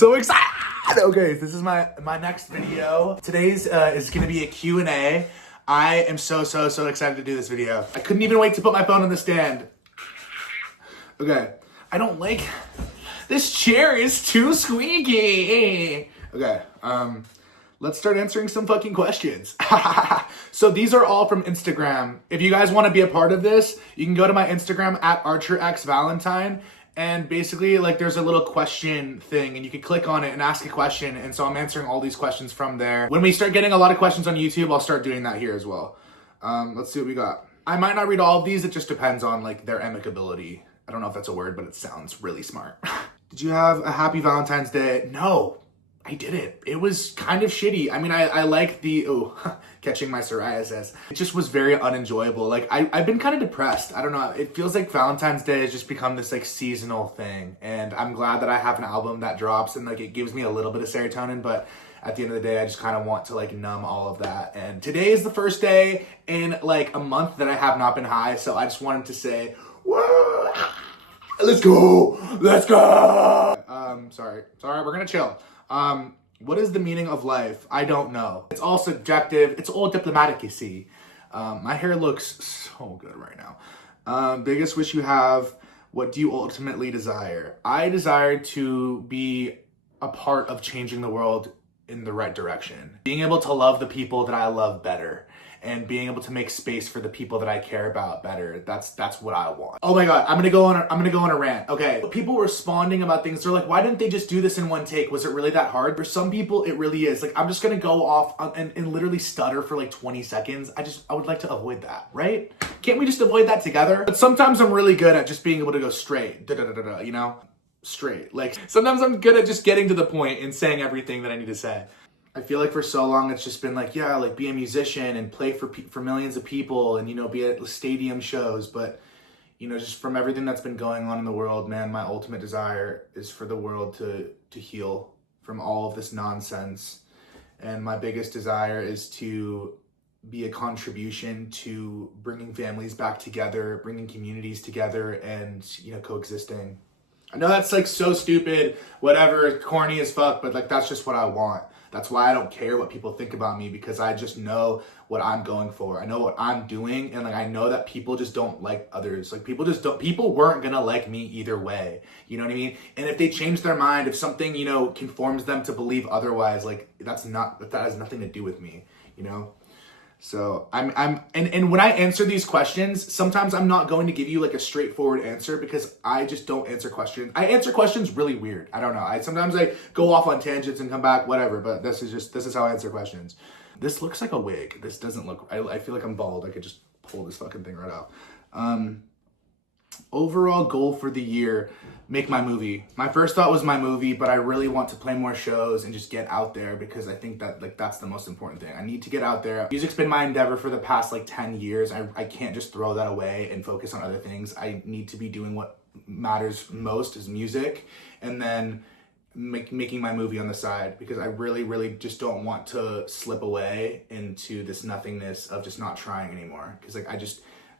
so excited. Okay, this is my next video. Today's is gonna be a Q&A. I am so excited to do this video. I couldn't even wait to put my phone on the stand. Okay, I don't like, this chair is too squeaky. Okay, let's start answering some fucking questions. So these are all from Instagram. If you guys want to be a part of this, you can go to my Instagram at ArcherXValentine. And basically, like, there's a little question thing, and you can click on it and ask a question. And so I'm answering all these questions from there. When we start getting a lot of questions on YouTube, I'll start doing that here as well. Let's see what we got. I might not read all of these. It just depends on, like, their amicability. I don't know if that's a word, but it sounds really smart. Did you have a happy Valentine's Day? No, I didn't. It was kind of shitty. I mean, I like the, catching my psoriasis. It just was very unenjoyable. Like, I've been kind of depressed. I don't know. It feels like Valentine's Day has just become this, like, seasonal thing. And I'm glad that I have an album that drops and, like, it gives me a little bit of serotonin, but at the end of the day, I just kind of want to, like, numb all of that. And today is the first day in, like, a month that I have not been high, so I just wanted to say, whoa, let's go! Let's go! Sorry, we're gonna chill. What is the meaning of life? I don't know. It's all subjective. It's all diplomatic, you see. My hair looks so good right now. Biggest wish you have. What do you ultimately desire? I desire to be a part of changing the world in the right direction. Being able to love the people that I love better. And being able to make space for the people that I care about better. That's what I want. Oh my God, I'm gonna go on a rant. Okay, people responding about things, they're like, why didn't they just do this in one take? Was it really that hard? For some people, it really is. Like, I'm just gonna go off and literally stutter for like 20 seconds. I would like to avoid that, right? Can't we just avoid that together? But sometimes I'm really good at just being able to go straight, you know? Straight. Like, sometimes I'm good at just getting to the point and saying everything that I need to say. I feel like for so long it's just been like, yeah, like, be a musician and play for millions of people and, you know, be at stadium shows. But, you know, just from everything that's been going on in the world, man, my ultimate desire is for the world to heal from all of this nonsense. And my biggest desire is to be a contribution to bringing families back together, bringing communities together, and, you know, coexisting. I know that's, like, so stupid, whatever, corny as fuck, but, like, that's just what I want. That's why I don't care what people think about me, because I just know what I'm going for. I know what I'm doing, and, like, I know that people just don't like others. Like, people weren't gonna like me either way. You know what I mean? And if they change their mind, if something, you know, conforms them to believe otherwise, like, that has nothing to do with me, you know? So and when I answer these questions, sometimes I'm not going to give you, like, a straightforward answer, because I just don't answer questions. I answer questions really weird. I don't know. Sometimes I go off on tangents and come back, whatever, but this is how I answer questions. This looks like a wig. This doesn't look, I feel like I'm bald. I could just pull this fucking thing right out. Overall goal for the year, make my movie. My first thought was my movie, but I really want to play more shows and just get out there, because I think that, like, that's the most important thing. I need to get out there. Music's been my endeavor for the past, like, 10 years. I can't just throw that away and focus on other things. I need to be doing what matters most, is music, and then making my movie on the side, because I really just don't want to slip away into this nothingness of just not trying anymore. Because, like,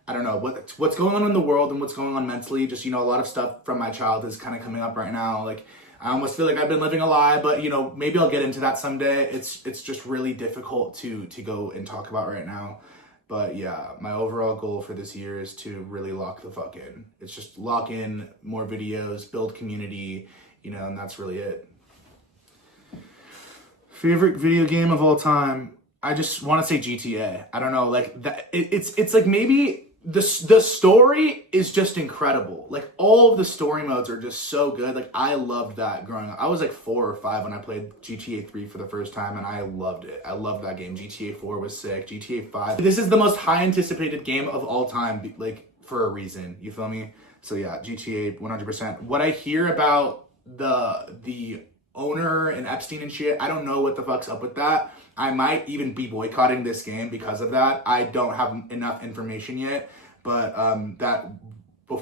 I don't know what's going on in the world and what's going on mentally. Just, you know, a lot of stuff from my childhood is kind of coming up right now. Like, I almost feel like I've been living a lie, but, you know, maybe I'll get into that someday. It's just really difficult to go and talk about right now. But yeah, my overall goal for this year is to really lock the fuck in. It's just lock in more videos, build community, you know, and that's really it. Favorite video game of all time? I just want to say GTA. I don't know, like, that. It's like, maybe the story is just incredible. Like, all of the story modes are just so good. Like, I loved that growing up. I was like 4 or 5 when I played GTA 3 for the first time, and I loved it. I loved that game. GTA 4 was sick. GTA 5. This is the most high anticipated game of all time, like, for a reason. You feel me? So yeah, GTA 100%. What I hear about the owner and Epstein and shit, I don't know what the fuck's up with that. I might even be boycotting this game because of that. I don't have enough information yet, but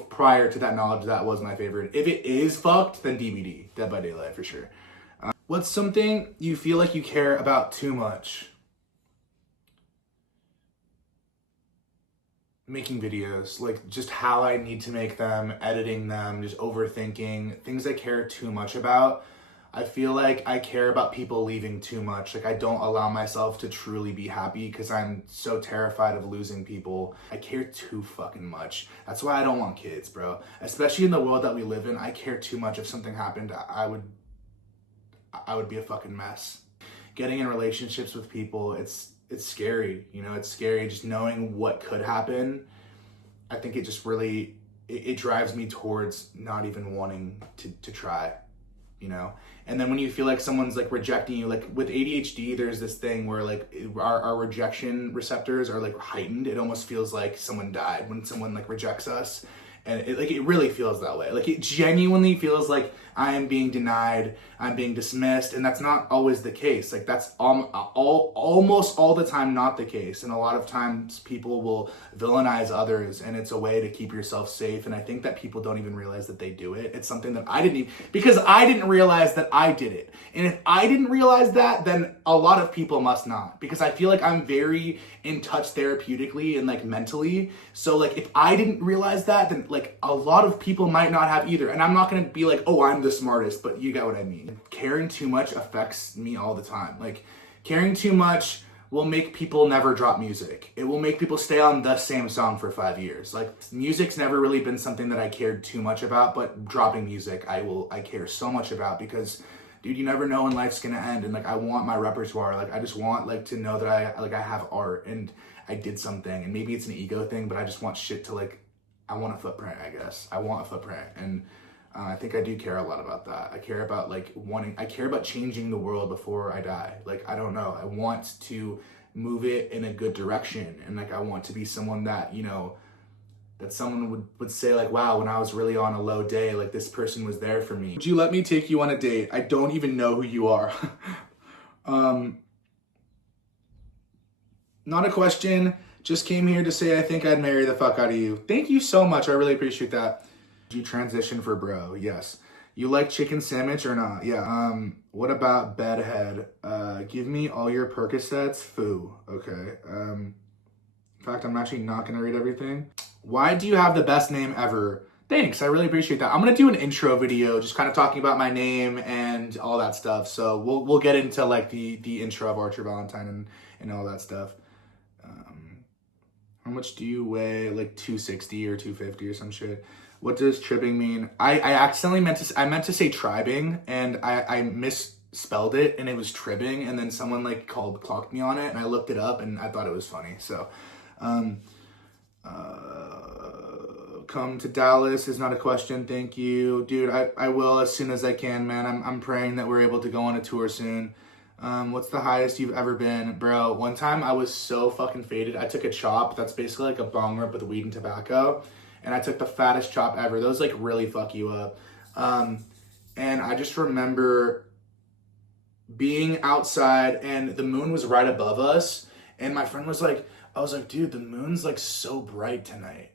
prior to that knowledge, that was my favorite. If it is fucked, then DVD, Dead by Daylight, for sure. What's something you feel like you care about too much? Making videos, like, just how I need to make them, editing them, just overthinking, things I care too much about. I feel like I care about people leaving too much. Like I don't allow myself to truly be happy because I'm so terrified of losing people. I care too fucking much. That's why I don't want kids, bro. Especially in the world that we live in, I care too much. If something happened, I would be a fucking mess. Getting in relationships with people, it's scary, you know, it's scary just knowing what could happen. I think it just really, it drives me towards not even wanting to try, you know? And then when you feel like someone's like rejecting you, like with ADHD, there's this thing where like our rejection receptors are like heightened. It almost feels like someone died when someone like rejects us. And it really feels that way. Like it genuinely feels like I am being denied, I'm being dismissed, and that's not always the case. Like that's almost all the time not the case. And a lot of times people will villainize others, and it's a way to keep yourself safe. And I think that people don't even realize that they do it. It's something that I didn't even, because I didn't realize that I did it. And if I didn't realize that, then a lot of people must not. Because I feel like I'm very in touch therapeutically and like mentally. So like if I didn't realize that, then like a lot of people might not have either. And I'm not gonna be like, oh, I'm the smartest, but you get what I mean. Caring too much affects me all the time. Like caring too much will make people never drop music. It will make people stay on the same song for 5 years. Like music's never really been something that I cared too much about, but dropping music I care so much about because dude, you never know when life's gonna end, and like I want my repertoire. Like I just want like to know that I have art and I did something, and maybe it's an ego thing, but I just want shit to like, I want a footprint, I guess. I want a footprint, and I think I do care a lot about that. I care about like I care about changing the world before I die. Like, I don't know, I want to move it in a good direction, and like I want to be someone that, you know, that someone would say like, wow, when I was really on a low day, like this person was there for me. Would you let me take you on a date? I don't even know who you are. Not a question. Just came here to say I think I'd marry the fuck out of you. Thank you so much. I really appreciate that. Did you transition for bro? Yes. You like chicken sandwich or not? Yeah. What about bedhead? Give me all your Percocets. Foo. Okay. In fact, I'm actually not gonna read everything. Why do you have the best name ever? Thanks, I really appreciate that. I'm gonna do an intro video, just kind of talking about my name and all that stuff. So we'll get into like the intro of Archer Valentine and all that stuff. How much do you weigh? Like 260 or 250 or some shit. What does tribbing mean? I accidentally meant to say tribing, and I misspelled it, and it was tribbing, and then someone like clocked me on it, and I looked it up, and I thought it was funny. So, come to Dallas is not a question. Thank you, dude. I will as soon as I can, man. I'm praying that we're able to go on a tour soon. What's the highest you've ever been? Bro, one time I was so fucking faded. I took a chop. That's basically like a bong rip with weed and tobacco. And I took the fattest chop ever. Those like really fuck you up. And I just remember being outside and the moon was right above us. And my friend was like, I was like, dude, the moon's like so bright tonight.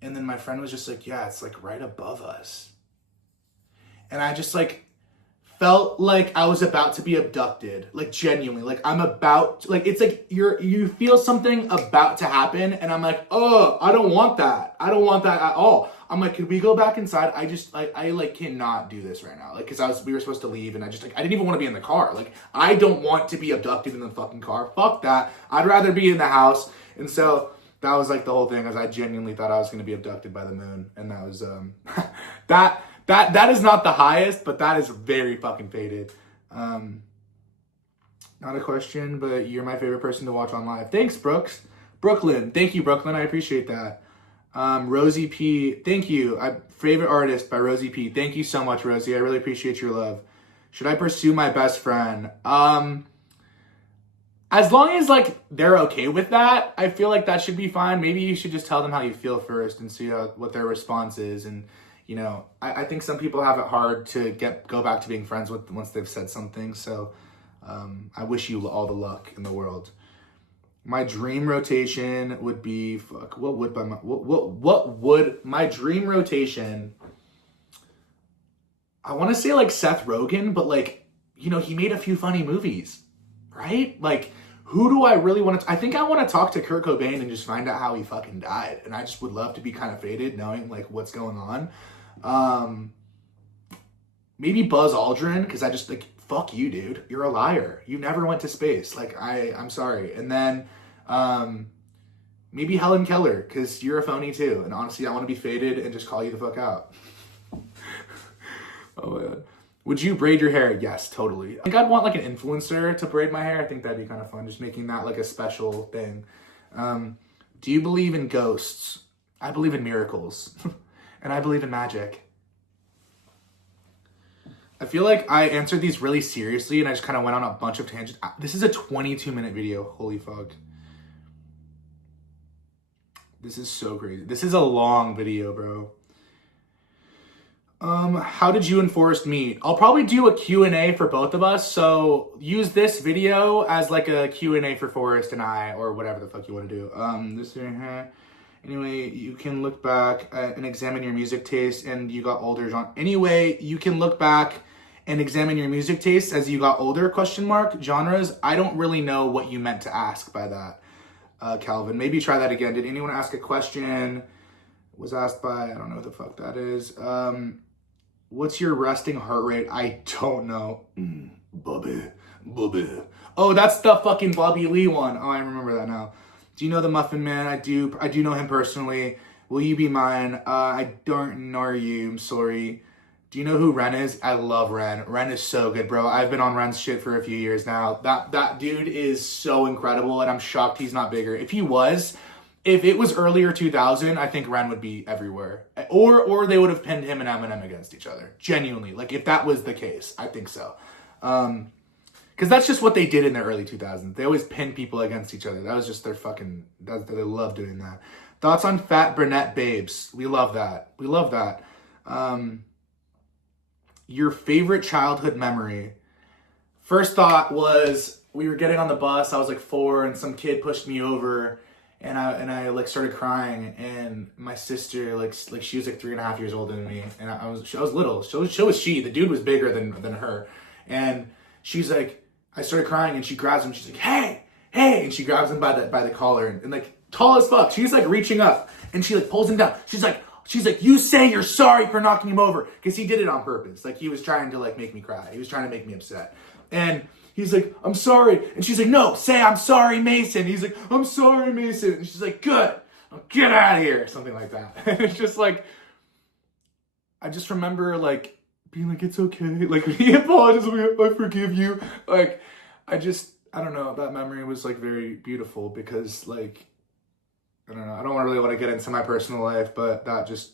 And then my friend was just like, yeah, it's like right above us. And I just like felt like I was about to be abducted, like genuinely, like I'm about, like it's like you feel something about to happen, and I'm like, oh, I don't want that. I don't want that at all. I'm like, could we go back inside? I just like I like cannot do this right now, like because we were supposed to leave, and I just like I didn't even want to be in the car. Like I don't want to be abducted in the fucking car. Fuck that. I'd rather be in the house. And so that was like the whole thing, as I genuinely thought I was gonna be abducted by the moon, and that was That is not the highest, but that is very fucking faded. Not a question, but you're my favorite person to watch on live. Thanks, Brooklyn. Thank you, Brooklyn. I appreciate that. Rosie P. Thank you. Favorite artist by Rosie P. Thank you so much, Rosie. I really appreciate your love. Should I pursue my best friend? As long as like they're okay with that, I feel like that should be fine. Maybe you should just tell them how you feel first and see what their response is. And you know, I think some people have it hard to go back to being friends with once they've said something. So I wish you all the luck in the world. My dream rotation would be what would my dream rotation? I want to say like Seth Rogen, but like, you know, he made a few funny movies, right? Like, who do I really want to? I think I want to talk to Kurt Cobain and just find out how he fucking died. And I just would love to be kind of faded, knowing like what's going on. maybe Buzz Aldrin, because I just like, fuck you, dude. You're a liar. You never went to space. Like, I'm sorry. And then maybe Hellen Keller, because you're a phony too. And honestly, I want to be faded and just call you the fuck out. Oh my God. Would you braid your hair? Yes, totally. I think I'd want like an influencer to braid my hair. I think that'd be kind of fun, just making that like a special thing. Do you believe in ghosts? I believe in miracles. And I believe in magic. I feel like I answered these really seriously and I just kind of went on a bunch of tangents. This is a 22-minute video. Holy fuck. This is so crazy. This is a long video, bro. How did you and Forrest meet? I'll probably do a Q&A for both of us, so use this video as like a Q&A for Forrest and I, or whatever the fuck you want to do. This here. Anyway, you can look back and examine your music taste and you got older, John. Anyway, you can look back and examine your music taste as you got older, question mark, genres. I don't really know what you meant to ask by that, Calvin. Maybe try that again. Did anyone ask a question? Was asked by, I don't know what the fuck that is. What's your resting heart rate? I don't know. Bobby. Oh, that's the fucking Bobby Lee one. Oh, I remember that now. Do you know the Muffin Man? I do know him personally. Will you be mine? I don't know you. I'm sorry. Do you know who Ren is? I love Ren. Ren is so good, bro. I've been on Ren's shit for a few years now. That dude is so incredible, and I'm shocked he's not bigger. If it was earlier 2000, I think Ren would be everywhere. Or they would have pinned him and Eminem against each other. Genuinely. Like, if that was the case, I think so. Because that's just what they did in the early 2000s. They always pinned people against each other. That was just their fucking... They love doing that. Thoughts on fat brunette babes? We love that. We love that. Your favorite childhood memory? First thought was, we were getting on the bus. I was like 4, and some kid pushed me over, and I like started crying. And my sister, like she was like 3.5 years older than me, and I was little. So was she. The dude was bigger than her, and she's like, I started crying, and she grabs him. She's like, hey, and she grabs him by the collar, and like tall as fuck. She's like reaching up, and she like pulls him down. She's like, you say you're sorry for knocking him over, because he did it on purpose. Like, he was trying to like make me cry. He was trying to make me upset, and he's like, I'm sorry, and she's like, no, say I'm sorry, Mason. He's like, I'm sorry, Mason, and she's like, good, I'll get out of here, something like that. And it's just like, I just remember like being like, it's okay. Like, he apologized, I forgive you. Like, I don't know, that memory was like very beautiful, because like, I don't know, I don't really want to get into my personal life, but that just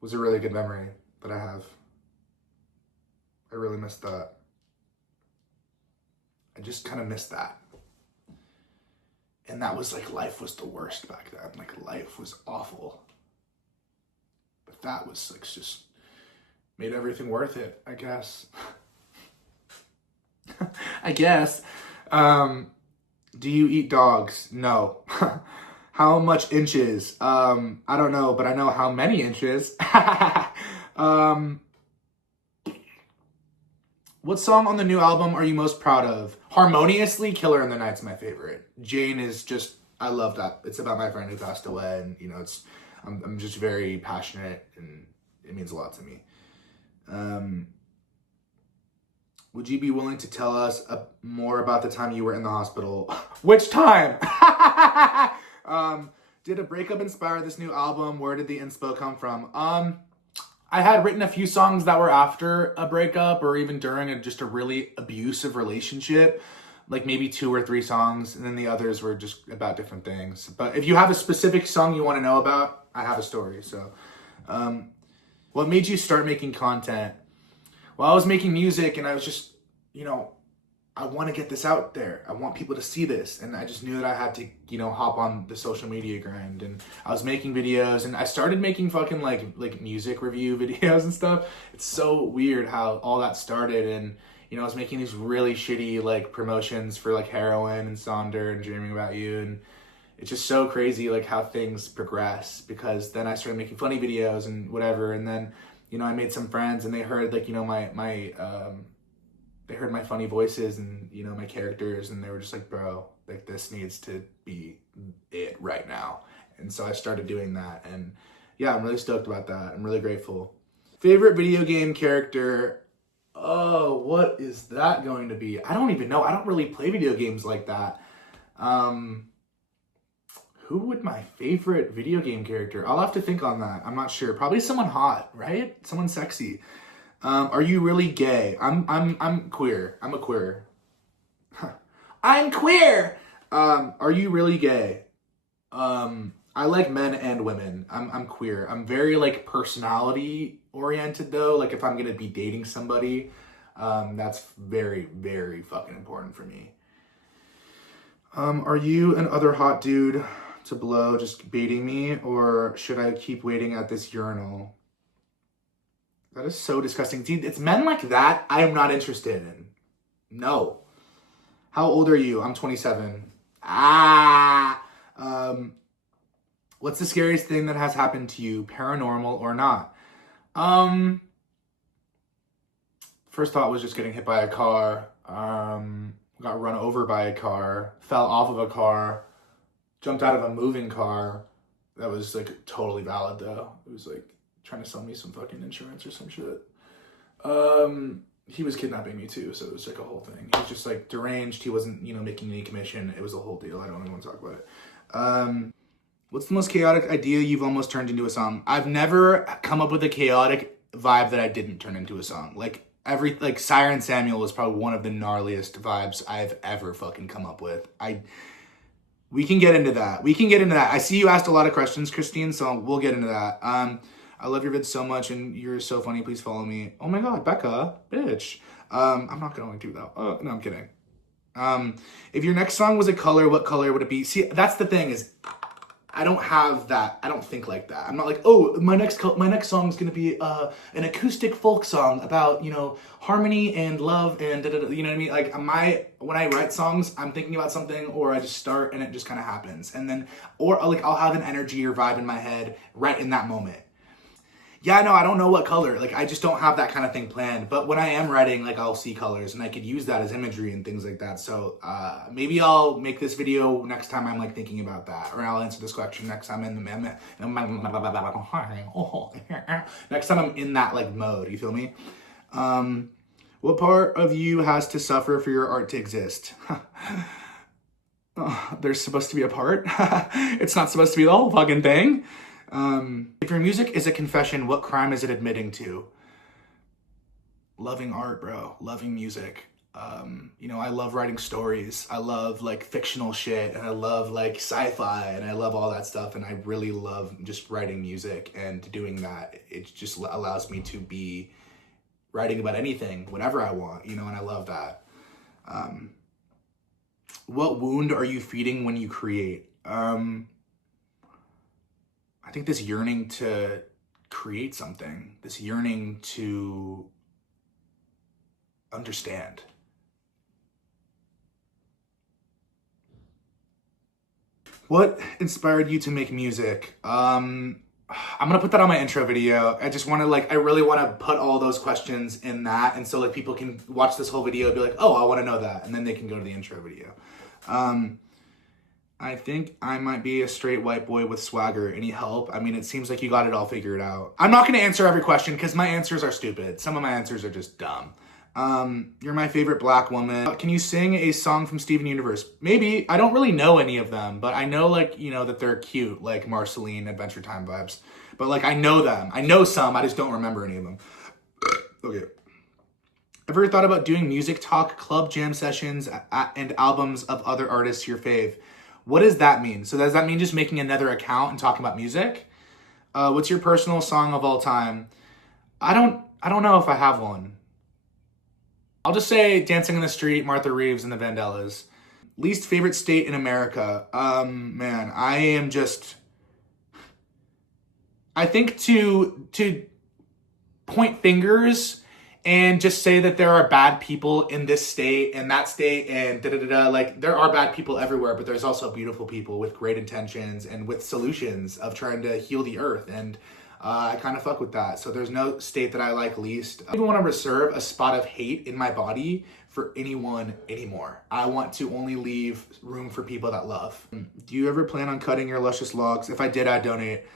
was a really good memory that I have. I really missed that. I just kind of missed that. And that was like, life was the worst back then. Like, life was awful. But that was like, just made everything worth it, I guess. I guess. Do you eat dogs? No. How much inches? I don't know, but I know how many inches. What song on the new album are you most proud of? Harmoniously, Killer in the Night's my favorite. Jane is just, I love that. It's about my friend who passed away, and you know, I'm just very passionate, and it means a lot to me. Would you be willing to tell us more about the time you were in the hospital? Which time? Did a breakup inspire this new album? Where did the inspo come from? I had written a few songs that were after a breakup, or even during just a really abusive relationship. Like maybe 2 or 3 songs, and then the others were just about different things. But if you have a specific song you want to know about, I have a story. So, what made you start making content? Well, I was making music, and I was just, you know, I want to get this out there. I want people to see this. And I just knew that I had to, you know, hop on the social media grind. And I was making videos, and I started making fucking like music review videos and stuff. It's so weird how all that started. And, you know, I was making these really shitty like promotions for like Heroin and Sonder and Dreaming About You. And it's just so crazy like how things progress, because then I started making funny videos and whatever. And then, you know, I made some friends, and they heard like, you know, they heard my funny voices and, you know, my characters, and they were just like, bro, like this needs to be it right now. And so I started doing that, and yeah, I'm really stoked about that. I'm really grateful. Favorite video game character? Oh, what is that going to be? I don't even know. I don't really play video games like that. Who would my favorite video game character? I'll have to think on that. I'm not sure. Probably someone hot, right? Someone sexy. Are you really gay? I'm queer. I'm a queer. I'm queer. Are you really gay? I like men and women. I'm queer. I'm very like personality oriented though. Like if I'm gonna be dating somebody, that's very, very fucking important for me. Are you an other hot dude to blow just baiting me, or should I keep waiting at this urinal? That is so disgusting. Dude, it's men like that I am not interested in. No. How old are you? I'm 27. What's the scariest thing that has happened to you, paranormal or not? First thought was just getting hit by a car. Got run over by a car, fell off of a car, jumped out of a moving car. That was like totally valid though. It was like trying to sell me some fucking insurance or some shit. He was kidnapping me too, so it was like a whole thing. He was just like deranged. He wasn't, making any commission. It was a whole deal. I don't even want to talk about it. What's the most chaotic idea you've almost turned into a song? I've never come up with a chaotic vibe that I didn't turn into a song. Like Siren Samuel was probably one of the gnarliest vibes I've ever fucking come up with. We can get into that. I see you asked a lot of questions, Christine, so we'll get into that. I love your vids so much and you're so funny. Please follow me. Oh my God, Becca, bitch. I'm not going to though. No, I'm kidding. If your next song was a color, what color would it be? See, that's the thing is, I don't have that. I don't think like that. I'm not like, oh, my next song is gonna be an acoustic folk song about harmony and love and da, da, da, you know what I mean? Like when I write songs, I'm thinking about something, or I just start and it just kind of happens, and then like I'll have an energy or vibe in my head right in that moment. Yeah, no, I don't know what color. Like, I just don't have that kind of thing planned. But when I am writing, like, I'll see colors, and I could use that as imagery and things like that. So maybe I'll make this video next time I'm, like, thinking about that. Or I'll answer this question next time in the next time I'm in that, like, mode. You feel me? What part of you has to suffer for your art to exist? There's supposed to be a part. It's not supposed to be the whole fucking thing. If your music is a confession, what crime is it admitting to? Loving art, bro. Loving music. I love writing stories. I love like fictional shit, and I love like sci-fi, and I love all that stuff, and I really love just writing music and doing that. It just allows me to be writing about anything, whatever I want, and I love that. What wound are you feeding when you create? I think this yearning to create something, this yearning to understand. What inspired you to make music? I'm gonna put that on my intro video. I just want to I really want to put all those questions in that, and so like people can watch this whole video and be like, oh, I want to know that, and then they can go to the intro video. I think I might be a straight white boy with swagger. Any help? I mean, it seems like you got it all figured out. I'm not going to answer every question because my answers are stupid. Some of my answers are just dumb. You're my favorite black woman. Can you sing a song from Steven Universe? Maybe. I don't really know any of them, but I know that they're cute, like Marceline, Adventure Time vibes. But I know them. I know some, I just don't remember any of them. Okay. Ever thought about doing music talk, club jam sessions, and albums of other artists your fave? What does that mean? So does that mean just making another account and talking about music? What's your personal song of all time? I don't know if I have one. I'll just say Dancing in the Street, Martha Reeves, and the Vandellas. Least favorite state in America? Man, I think to point fingers and just say that there are bad people in this state and that state and there are bad people everywhere, but there's also beautiful people with great intentions and with solutions of trying to heal the earth, and I kind of fuck with that. So there's no state that I like least. I don't even want to reserve a spot of hate in my body for anyone anymore. I want to only leave room for people that love. Do you ever plan on cutting your luscious locks? If I did, I'd donate.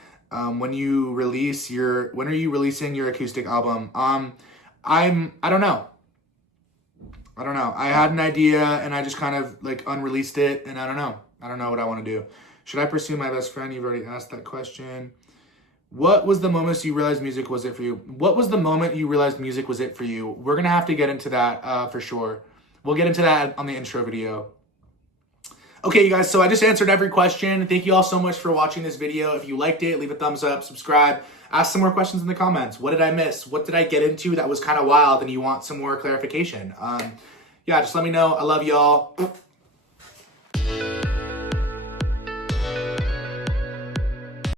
when are you releasing your acoustic album? I don't know. I had an idea and I just kind of like unreleased it, and I don't know what I want to do. Should I pursue my best friend? You've already asked that question. What was the moment you realized music was it for you? What was the moment you realized music was it for you? We're going to have to get into that for sure. We'll get into that on the intro video. Okay, you guys, so I just answered every question. Thank you all so much for watching this video. If you liked it, leave a thumbs up, subscribe, ask some more questions in the comments. What did I miss? What did I get into that was kind of wild and you want some more clarification? Yeah, just let me know. I love y'all.